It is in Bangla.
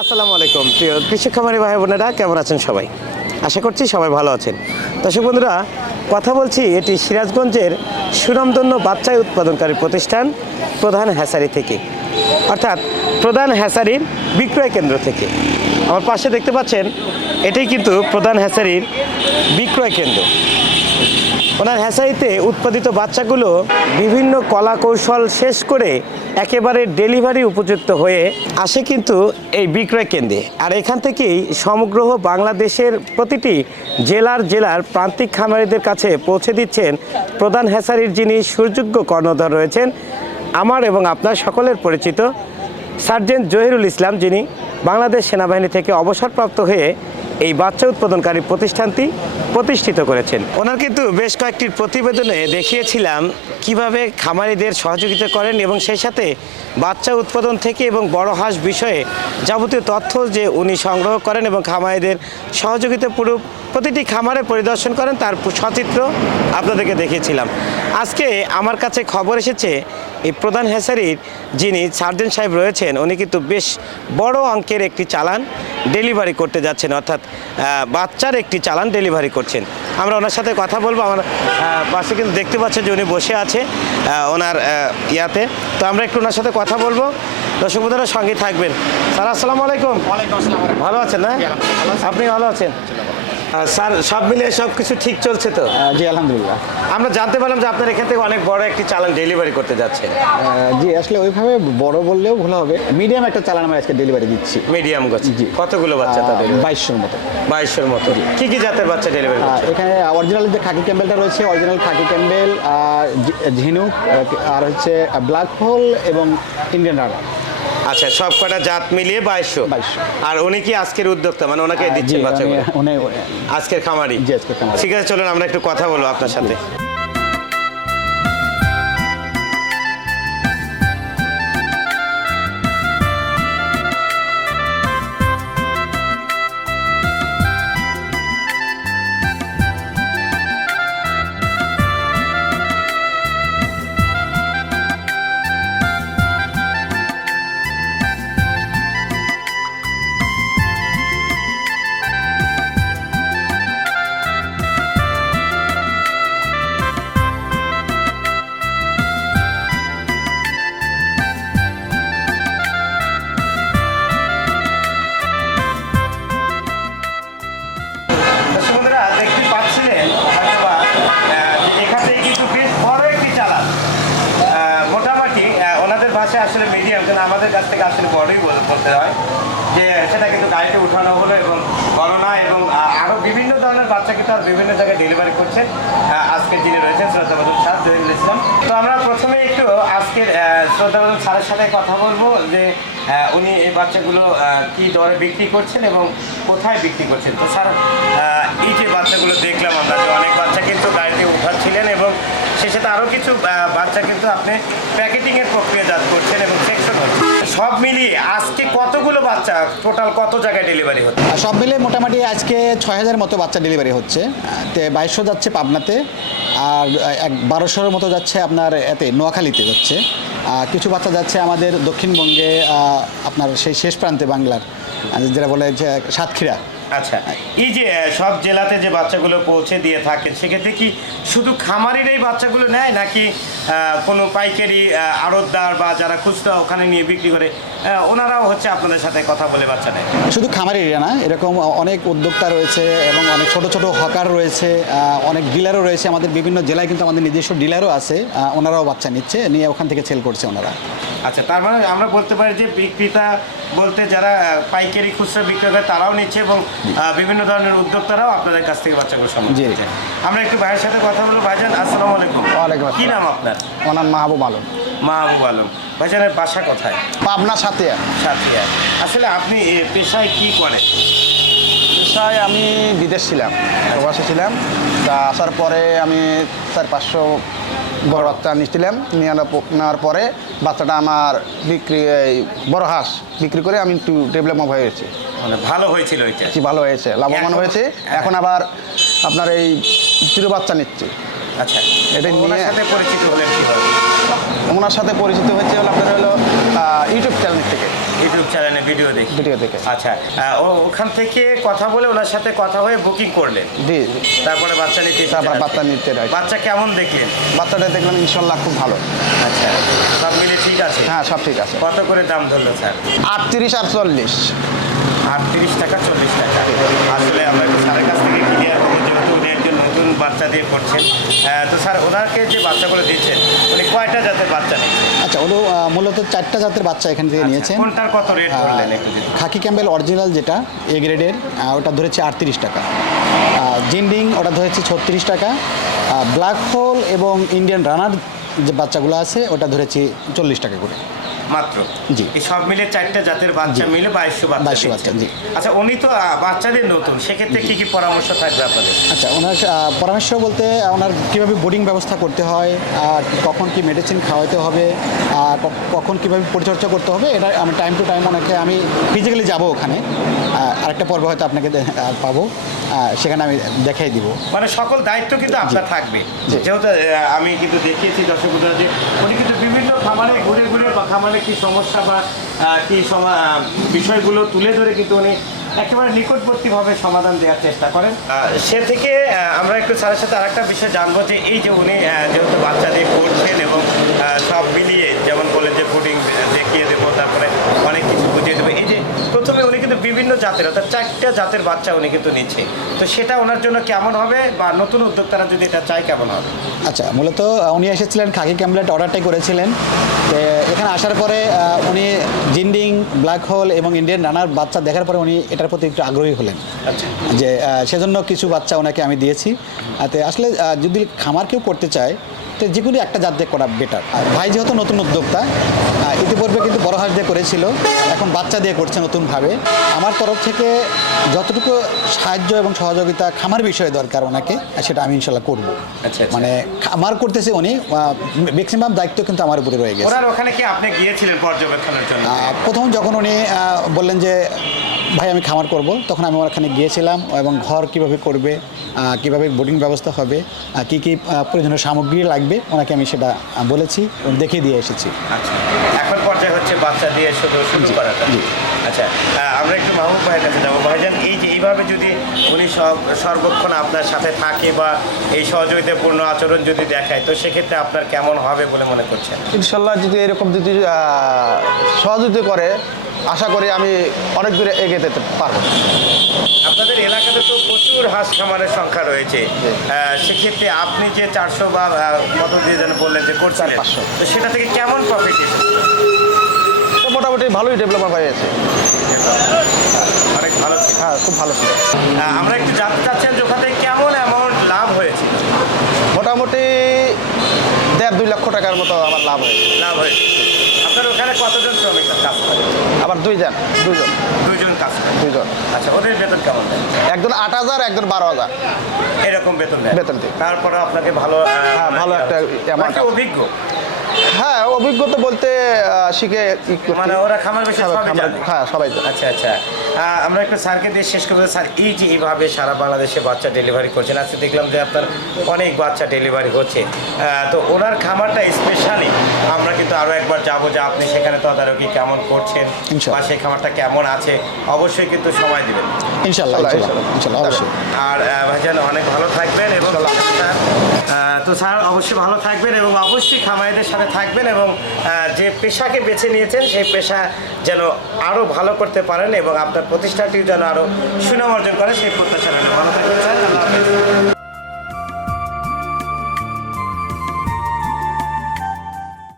আসসালামু আলাইকুম। প্রিয় কৃষক খামারি ভাই বোনেরা, কেমন আছেন সবাই? আশা করছি সবাই ভালো আছেন। দর্শক বন্ধুরা, কথা বলছি, এটি সিরাজগঞ্জের সুনামধন্য বাচ্চায় উৎপাদনকারী প্রতিষ্ঠান প্রধান হ্যাসারি থেকে। অর্থাৎ প্রধান হ্যাসারির বিক্রয় কেন্দ্র থেকে। আমার পাশে দেখতে পাচ্ছেন এটাই কিন্তু প্রধান হ্যাসারির বিক্রয় কেন্দ্র। ওনার হ্যাসারিতে উৎপাদিত বাচ্চাগুলো বিভিন্ন কলা কৌশল শেষ করে একেবারে ডেলিভারি উপযুক্ত হয়ে আসে কিন্তু এই বিক্রয় কেন্দ্রে। আর এখান থেকেই সমগ্র বাংলাদেশের প্রতিটি জেলার জেলার প্রান্তিক খামারিদের কাছে পৌঁছে দিচ্ছেন প্রধান হ্যাসারির যিনি সুযোগ্য কর্ণধর রয়েছেন, আমার এবং আপনার সকলের পরিচিত সার্জেন্ট জহিরুল ইসলাম যিনি বাংলাদেশ সেনাবাহিনী থেকে অবসরপ্রাপ্ত হয়ে এই বাচ্চা উৎপাদনকারী প্রতিষ্ঠানটি প্রতিষ্ঠিত করেছেন। ওনার কিন্তু বেশ কয়েকটি প্রতিবেদনে দেখিয়েছিলাম কীভাবে খামারিদের সহযোগিতা করেন এবং সেই সাথে বাচ্চা উৎপাদন থেকে এবং বড় হাঁস বিষয়ে যাবতীয় তথ্য যে উনি সংগ্রহ করেন এবং খামারিদের সহযোগিতা পুরো প্রতিটি খামারে পরিদর্শন করেন, তার সচিত্র আপনাদেরকে দেখিয়েছিলাম। আজকে আমার কাছে খবর এসেছে, এই প্রধান হেসারির যিনি সার্জন সাহেব রয়েছেন, উনি কিন্তু বেশ বড় অঙ্কের একটি চালান ডেলিভারি করতে যাচ্ছেন। অর্থাৎ বাচ্চার একটি চালান ডেলিভারি করছেন। আমরা ওনার সাথে কথা বলব আমার পাশে কিন্তু দেখতে পাচ্ছেন যে উনি বসে আছে ওনার ইয়াতে। তো আমরা একটু ওনার সাথে কথা বলব। দর্শক বন্ধুরা সঙ্গে থাকবেন। স্যার আসসালামু আলাইকুম। ভালো আছেন হ্যাঁ আপনি ভালো আছেন? স্যার সব মিলিয়ে সব কিছু ঠিক চলছে তো? জি আলহামদুলিল্লাহ। আমরা জানতে পারলাম যে আপনার এখান থেকে অনেক বড় একটি চালান ডেলিভারি করতে যাচ্ছেন। জি আসলে ওইভাবে বড় বললেও ভুল হবে। মিডিয়াম একটা চালান আমরা আজকে ডেলিভারি দিচ্ছি। মিডিয়াম গাছ। জি। কতগুলো বাচ্চা তাদের? বাইশশোর মতো। বাইশের মতো। কি কি জাতের বাচ্চা ডেলিভারি এখানে অরিজিনাল যে খাকি ক্যাম্বেলটা রয়েছে অরিজিনাল খাকি ক্যাম্বেল আর ঝিনুক আর হচ্ছে ব্ল্যাক হোল এবং ইন্ডিয়ান রানার আচ্ছা সব কটা জাত মিলিয়ে বাইশশো। আর উনি কি আজকের উদ্যোক্তা? মানে ওনাকে দিচ্ছেন বাচ্চাগুলো অনেক আজকের খামারি? আজকের খামারি। ঠিক আছে চলুন আমরা একটু কথা বলব আপনার সাথে। আসলে বড়ই বলতে হয় যে সেটা কিন্তু গাড়িতে উঠানো হলো এবং করোনা এবং আহ, আরও বিভিন্ন ধরনের বাচ্চা কিন্তু বিভিন্ন জায়গায় ডেলিভারি করছে আহ, আজকে যিনি রয়েছেন শ্রদ্ধাবাদন স্যার জহিরুল ইসলাম তো আমরা প্রথমে একটু আজকের শ্রদ্ধাবাদন স্যারের সাথে কথা বলব যে উনি এই বাচ্চাগুলো কি দরে বিক্রি করছেন এবং কোথায় বিক্রি করছেন। তো স্যার এই যে বাচ্চাগুলো দেখলাম আমরা যে অনেক বাচ্চা কিন্তু গাড়িতে উঠাচ্ছিলেন এবং সে সাথে আরও কিছু বাচ্চা কিন্তু আপনি প্যাকেটিংয়ের প্রক্রিয়াজাত করছেন এবং সব মিলিয়ে আজকে কতগুলো বাচ্চা? টোটাল কত জায়গায় ডেলিভারি হচ্ছে? সব মিলিয়ে মোটামুটি আজকে ছয় হাজার মতো বাচ্চা ডেলিভারি হচ্ছে। বাইশশো যাচ্ছে পাবনাতে, আর, এক, বারোশোর মতো যাচ্ছে আপনার এতে, নোয়াখালীতে যাচ্ছে। আর কিছু বাচ্চা যাচ্ছে আমাদের দক্ষিণবঙ্গে আপনার সেই শেষ প্রান্তে বাংলার যেটা বলে যে সাতক্ষীরা। আচ্ছা এই যে সব জেলাতে যে বাচ্চাগুলো পৌঁছে দিয়ে থাকে, সেক্ষেত্রে কি শুধু খামারির এই বাচ্চাগুলো নেয়, নাকি কোনো পাইকারি আড়তদার বা যারা খুচরা ওখানে নিয়ে বিক্রি করে ওনারাও হচ্ছে আপনাদের সাথে কথা বলে বাচ্চা নেয় শুধু খামার এরিয়া না এরকম অনেক উদ্যোক্তা রয়েছে এবং অনেক ছোট ছোট হকার রয়েছে অনেক ডিলারও রয়েছে আমাদের বিভিন্ন জেলায় কিন্তু আমাদের নিজস্ব ডিলারও আছে ওনারাও বাচ্চা নিচ্ছে নিয়ে ওখান থেকে সেল করছে ওনারা। আচ্ছা তার মানে আমরা বলতে পারি যে বিক্রেতা বলতে যারা পাইকারি খুচরা বিক্রেতা তারাও নিচ্ছে এবং বিভিন্ন ধরনের উদ্যোক্তারাও আপনাদের কাছ থেকে বাচ্চাগুলো জি। আমরা একটু ভাইয়ের সাথে কথা বলব। ভাইজান আসসালামু আলাইকুম। ওয়ালাইকুম কি। নাম আপনার? ওনার নাম মাহবুব আলম। মাহবুব আলম। ভাইজানের বাসা কোথায়? পাবনা সাথে সাথিয়া আসলে আপনি পেশায় কি করেন? পেশায় আমি বিদেশ ছিলাম প্রবাসে ছিলাম। তা আসার পরে আমি চার পাঁচশো বড় বাচ্চা নিয়েছিলাম নিয়ে নেওয়ার পরে বাচ্চাটা আমার বিক্রি এই বড় হাঁস বিক্রি করে আমি একটু ডেভেলপ হয়েছে। মানে ভালো হয়েছিল ভালো হয়েছে লাভবান হয়েছে। এখন আবার আপনার এই চিরু বাচ্চা নিচ্ছে। আচ্ছা। এটা ওনার নিয়ে- সাথে পরিচিত হলেন কীভাবে? ওনার সাথে পরিচিত হয়েছে হলো আপনার হলো ইউটিউব চ্যানেল থেকে। ইউটিউব চ্যানেলে ভিডিও দেখে। ভিডিও দেখে। আচ্ছা ও ওখান থেকে কথা বলে ওনার সাথে কথা হয়ে বুকিং করলেন। জি। তারপরে বাচ্চা নিতে তারপর বাচ্চা নিতে। বাচ্চা কেমন দেখলেন? বাচ্চাটা দেখলাম ইনশাল্লাহ খুব ভালো। আচ্ছা সব মিলে ঠিক আছে? হ্যাঁ সব ঠিক আছে। কত করে দাম ধরলো স্যার? আটত্রিশ আর চল্লিশ। আটত্রিশ টাকা চল্লিশ টাকা। আসলে আমরা স্যারের কাছ থেকে ক্লিয়ার করব যেহেতু উনি একজন নতুন বাচ্চা দিয়ে করছেন। তো স্যার ওনাকে যে বাচ্চাগুলো দিচ্ছেন উনি কয়টা জাতের বাচ্চা আচ্ছা ওগুলো মূলত চারটা জাতের বাচ্চা এখান থেকে নিয়েছেন। কোনটার কত রেট ধরলেন একটু খাকি ক্যাম্বেল অরিজিনাল যেটা এ গ্রেডের ওটা ধরেছে আটত্রিশ টাকা। জিন্ডিং ওটা ধরেছে ছত্রিশ টাকা। ব্ল্যাক হোল এবং ইন্ডিয়ান রানার যে বাচ্চাগুলো আছে ওটা ধরেছি চল্লিশ টাকা করে। মাত্র? জি। সব মিলে চারটে জাতের বাচ্চা মিলে বাইশশো বাচ্চা 2200 বাচ্চা, জি। আচ্ছা উনি তো বাচ্চাদের নতুন সেক্ষেত্রে কি কি পরামর্শ থাকবে আপনাদের? আচ্ছা ওনার পরামর্শ বলতে ওনার কীভাবে বোর্ডিং ব্যবস্থা করতে হয় আর কখন কি মেডিসিন খাওয়াতে হবে আর কখন কীভাবে পরিচর্যা করতে হবে এটা আমি টাইম টু টাইম ওনাকে আমি ফিজিক্যালি যাব ওখানে। আরেকটা পর্ব হয়তো আপনাকে পাবো। সেখানে আমি দেখাই দিব। মানে সকল দায়িত্ব কিন্তু আপনার থাকবে। যেহেতু আমি কিন্তু দেখিয়েছি দর্শক যে উনি কিন্তু খামারে ঘুরে ঘুরে বা খামারে কী সমস্যা বা কী বিষয়গুলো তুলে ধরে কিন্তু উনি একেবারে নিকটবর্তীভাবে সমাধান দেওয়ার চেষ্টা করেন। সে থেকে আমরা একটু স্যারের সাথে আরেকটা বিষয় জানব যে এই যে উনি যেহেতু বাচ্চাদের পড়ছেন এবং সব মিলিয়ে যেমন বলে যে ফুডিং দেখিয়ে দেবো, তারপরে অনেক কিছু বুঝিয়ে দেবো এই যে প্রথমে উনি কিন্তু বিভিন্ন জাতের অর্থাৎ চারটা জাতের বাচ্চা উনি কিন্তু নিচ্ছে। তো সেটা ওনার জন্য কেমন হবে বা নতুন উদ্যোক্তারা যদি এটা চায় কেমন হবে? আচ্ছা মূলত উনি এসেছিলেন খাকি ক্যামলেট অর্ডারটাই করেছিলেন। এখানে আসার পরে উনি জিন্ডিং ব্ল্যাক হোল এবং ইন্ডিয়ান রানার বাচ্চা দেখার পরে উনি এটার প্রতি একটু আগ্রহী হলেন। আচ্ছা। যে সেজন্য কিছু বাচ্চা ওনাকে আমি দিয়েছি। আসলে যদি খামার কেউ করতে চায় তো যে কোনো একটা জাত দিয়ে করা বেটার আর ভাই যেহেতু নতুন উদ্যোক্তা ইতিপূর্বে কিন্তু বড় হাঁস দিয়ে করেছিল এখন বাচ্চা দিয়ে করছে নতুনভাবে। আমার তরফ থেকে যতটুকু সাহায্য এবং সহযোগিতা খামার বিষয়ে দরকার ওনাকে সেটা আমি ইনশাল্লাহ করব। আচ্ছা, আচ্ছা। মানে খামার করতেছে উনি ম্যাক্সিমাম দায়িত্ব কিন্তু আমার উপরে রয়ে গেছে। ওখানে কি আপনি গিয়েছিলেন পর্যবেক্ষণের জন্য? প্রথম যখন উনি বললেন যে ভাই আমি খামার করব। তখন আমি ওখানে গিয়েছিলাম এবং ঘর কীভাবে করবে কীভাবে বোর্ডিং ব্যবস্থা হবে কি কি প্রয়োজনীয় সামগ্রী লাগবে ওনাকে আমি সেটা বলেছি এবং দেখিয়ে দিয়ে এসেছি। আচ্ছা। এখন পর্যায়ে হচ্ছে বাচ্চা দিয়ে শুধু শুরু করাটা। জি। আচ্ছা আমরা একটু মাহবুব ভাইয়ের কাছে যাব। ভাইজান এই যে এইভাবে যদি উনি সব সর্বক্ষণ আপনার সাথে থাকে বা এই সহযোগিতাপূর্ণ আচরণ যদি দেখায় তো সেক্ষেত্রে আপনার কেমন হবে বলে মনে করছেন? ইনশাল্লাহ যদি এরকম যদি সহযোগিতা করে আশা করি আমি অনেক দূরে এগিয়ে যেতে পারব। আপনাদের এলাকাতে তো প্রচুর হাঁস খামারের সংখ্যা রয়েছে। সেক্ষেত্রে আপনি যে চারশো বা কত দিয়ে যেন বললেন যে করছিলেন 400 তো সেটা থেকে কেমন প্রফিট তো মোটামুটি ভালোই ডেভেলপমেন্ট হয়েছে অনেক ভালো হ্যাঁ খুব ভালো ছিল। আমরা একটু জানতে চাচ্ছেন যে ওখানে কেমন অ্যামাউন্ট লাভ হয়েছে? মোটামুটি দেড় দুই লক্ষ টাকার মতো আমার লাভ হয়েছে। লাভ হয়েছে। আপনার ওখানে কতজন আবার দুইজন দুইজন দুইজন কাজ দুজন দুইজন। আচ্ছা ওদের বেতন কেমন একজন আট হাজার একজন বারো হাজার। এরকম বেতন বেতন। তারপরে আপনাকে ভালো হ্যাঁ, ভালো একটা amount মানে। অভিজ্ঞ? হ্যাঁ অভিজ্ঞতা বলতে শিখে মানে ওরা খামার বেশি। হ্যাঁ সবাই আচ্ছা আচ্ছা। আমরা একটু স্যারকে দিয়ে শেষ করব। স্যার এই যে এইভাবে সারা বাংলাদেশে বাচ্চা ডেলিভারি করছেন আজকে দেখলাম যে আপনার অনেক বাচ্চা ডেলিভারি হচ্ছে। তো ওনার খামারটা স্পেশালি আমরা কিন্তু আরও একবার যাব যে আপনি সেখানে তদারকি কেমন করছেন বা সেই খামারটা কেমন আছে অবশ্যই কিন্তু সময় দেবেন। ইনশাল্লাহ ইনশাল্লাহ, অবশ্যই। আর ভাইজান অনেক ভালো থাকবেন এবং তো স্যার, অবশ্যই ভালো থাকবেন এবং অবশ্যই খামারিদের সাথে থাকবেন এবং যে পেশাকে বেছে নিয়েছেন, সেই পেশা যেন আরও ভালো করতে পারেন এবং আপনার প্রতিষ্ঠানটিও যেন আরও সুনাম অর্জন করে, সেই প্রত্যাশা ভালো থাকবেন, স্যার।